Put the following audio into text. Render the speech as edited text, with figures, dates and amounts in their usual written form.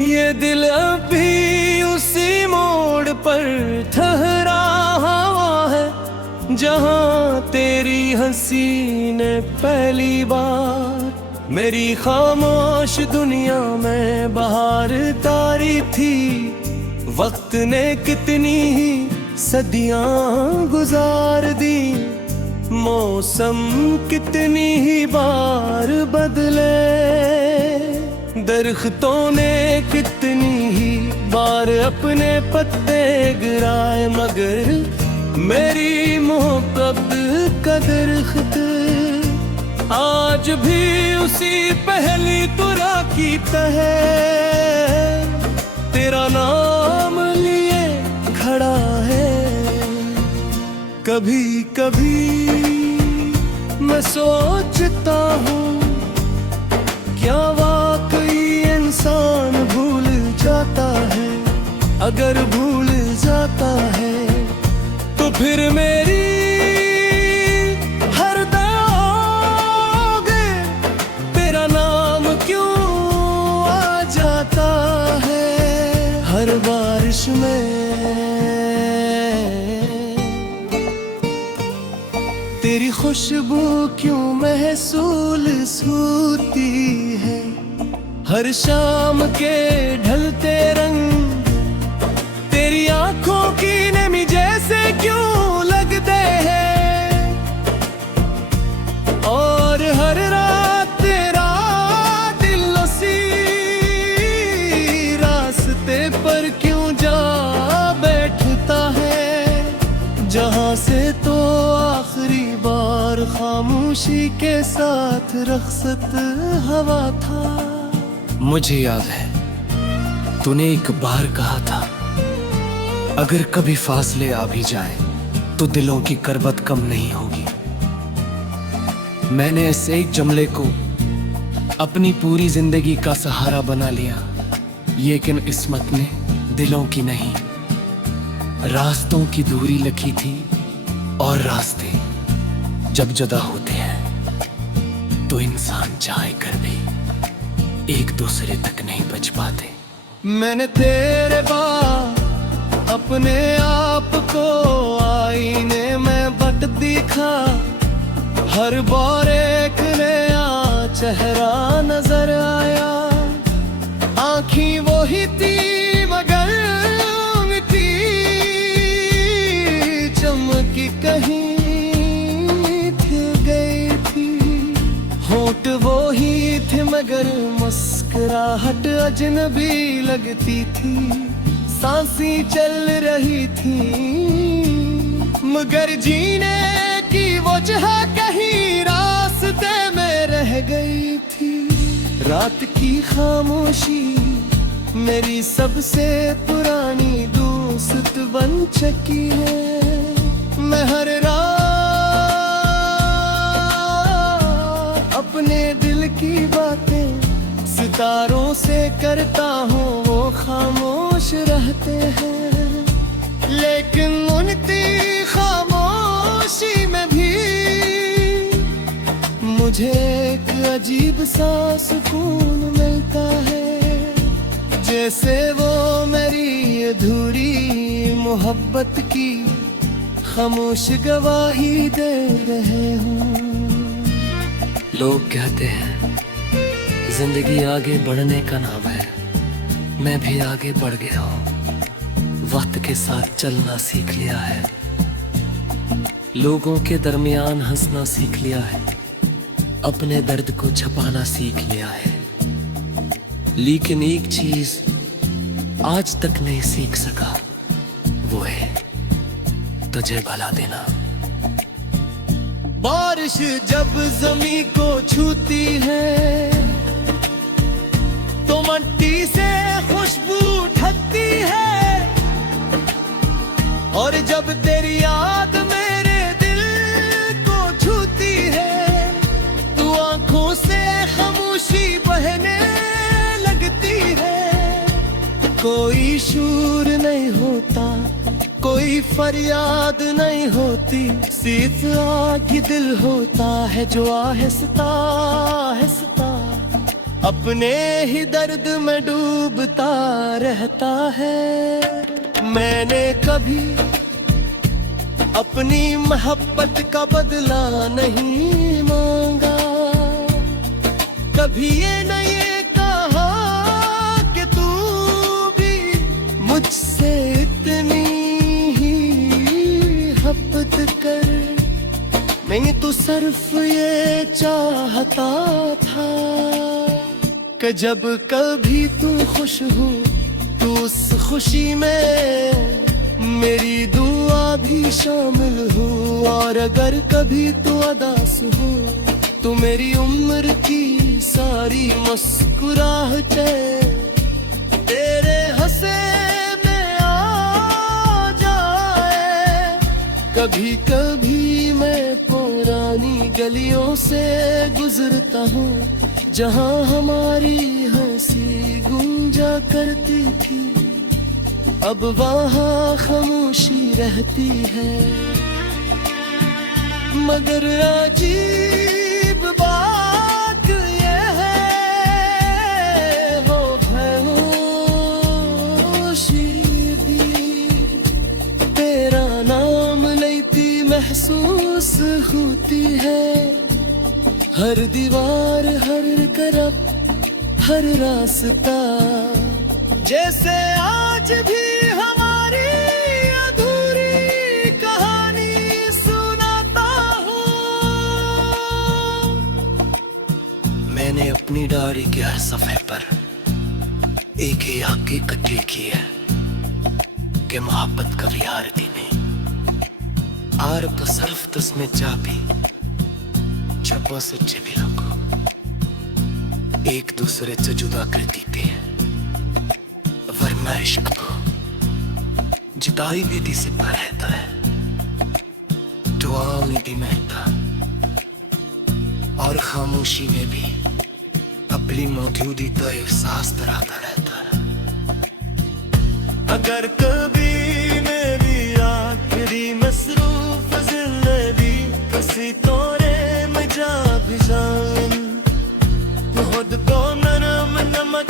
ये दिल अभी उसी मोड़ पर ठहरा हुआ है जहां तेरी हंसी ने पहली बार मेरी खामोश दुनिया में बहार तारी थी। वक्त ने कितनी ही सदियां गुजार दी, मौसम कितनी ही बार बदले, दरख्तों ने कितनी ही बार अपने पत्ते गिराए, मगर मेरी मोहब्बत का दरख्त आज भी उसी पहली तुरा की तरह तेरा नाम लिए खड़ा है। कभी कभी मैं सोचता हूँ क्या वाकई इंसान भूल जाता है? अगर भूल जाता है तो फिर मेरी हर दागे तेरा नाम क्यों आ जाता है? हर बारिश में तेरी खुशबू क्यों महसूस होती है? हर शाम के ढलते रंग तेरी आंखों की नमी जैसे क्यों लगते हैं? और हर रात तेरा दिल उसी रास्ते पर क्यों जा बैठता है जहां से तो आखिरी बार खामोशी के साथ रख्सत हवा था। मुझे याद है तूने एक बार कहा था अगर कभी फासले आ भी जाए तो दिलों की करबत कम नहीं होगी। मैंने इस एक जुमले को अपनी पूरी जिंदगी का सहारा बना लिया, लेकिन किस्मत ने दिलों की नहीं रास्तों की दूरी लिखी थी, और रास्ते जब जुदा होते हैं तो इंसान चाहे कर भी एक दूसरे तक नहीं बच पाते। मैंने तेरे बाद अपने आप को आईने में बट दिखा, हर बार एक नया चेहरा नजर आया। आँखी वो ही थी मगर मिटी चमकी कहीं गई थी, होंठ वो ही थे मगर मुस्कुराहट अजनबी लगती थी, सांसें चल रही थी मगर जीने की वजह कहीं रास्ते में रह गई थी। रात की खामोशी मेरी सबसे पुरानी दोस्त बन चुकी है। मैं हर रात अपने दिल की बातें सितारों से करता हूँ, वो खामोश रहते हैं, लेकिन उनकी खामोशी में भी मुझे एक अजीब सा सुकून मिलता है, जैसे वो मेरी अधूरी मोहब्बत की खामोश गवाही दे रहे हूँ। लोग कहते हैं जिंदगी आगे बढ़ने का नाम है, मैं भी आगे बढ़ गया हूँ, वक्त के साथ चलना सीख लिया है, लोगों के दरमियान हंसना सीख लिया है, अपने दर्द को छुपाना सीख लिया है, लेकिन एक चीज आज तक नहीं सीख सका, वो है तुझे भला देना। बारिश जब जमीन को छूती है तो मिट्टी से खुशबू ढकती है, और जब तेरी याद मेरे दिल को छूती है तो आंखों से खामोशी बहने लगती है। कोई शूर नहीं होता, कोई फरियाद नहीं होती, सिर्फ आग दिल होता है जो आहिस्ता आहिस्ता अपने ही दर्द में डूबता रहता है। मैंने कभी अपनी मोहब्बत का बदला नहीं मांगा, कभी ये नहीं कहा कि तू भी मुझसे इतनी ही मोहब्बत कर। मैं तो सिर्फ ये चाहता था कि जब कभी तू खुश हो तो उस खुशी में मेरी दुआ भी शामिल हो, और अगर कभी तू उदास हो तो मेरी उम्र की सारी मुस्कुराहटें तेरे हंसे में आ जाए। कभी कभी मैं पुरानी गलियों से गुजरता हूँ जहाँ हमारी हंसी गूंजा करती थी, अब वहाँ खामोशी रहती है। मगर अजीब बात ये है हो खामोशी भी तेरा नाम लेती महसूस होती है। हर दीवार, हर तरफ, हर रास्ता जैसे आज भी हमारी अधूरी कहानी सुनाता हूँ। मैंने अपनी डायरी के हर सफ़े पर एक ही हकीकत लिखी है कि मोहब्बत कभी हारती नहीं। आर तो सिर्फ तुझमें चाबी छप्पो से चिपी लोगों एक दूसरे से जुदा कर देते हैं, वरना इश्क तो जुदाई भी से पर रहता है। दुआओं में भी महकता और खामोशी में भी अपनी मौजूदगी का एहसास कराता रहता है। अगर कभी मेरी आखिरी मसरूफ जिंदगी किसी तोरे में जा भी जाऊं, खुद को नरम नमक